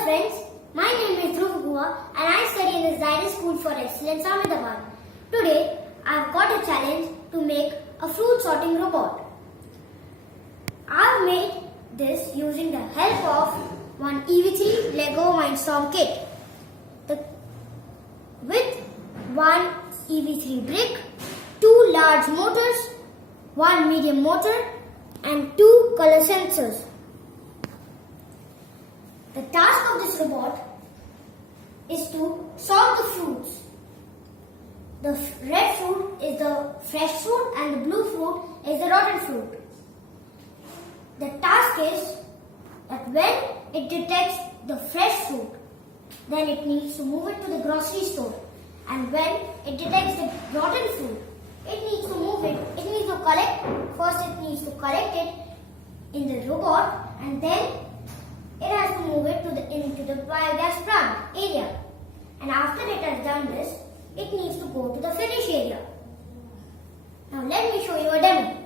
Hello friends, my name is Dhruv Guha and I study in the Zydus School for Excellence Ahmedabad. Today I have got a challenge to make a fruit sorting robot. I have made this using the help of one EV3 MIndstorm kit with one EV3 brick, two large motors, one medium motor and two color sensors. The task of this robot is to sort the fruits. The red fruit is the fresh fruit and the blue fruit is the rotten fruit. The task is that when it detects the fresh fruit, then it needs to move it to the grocery store. And when it detects the rotten fruit, it needs to move it. It needs to collect it in the robot and then it has to move it into the biogas plant area. And after it has done this, it needs to go to the finish area. Now let me show you a demo.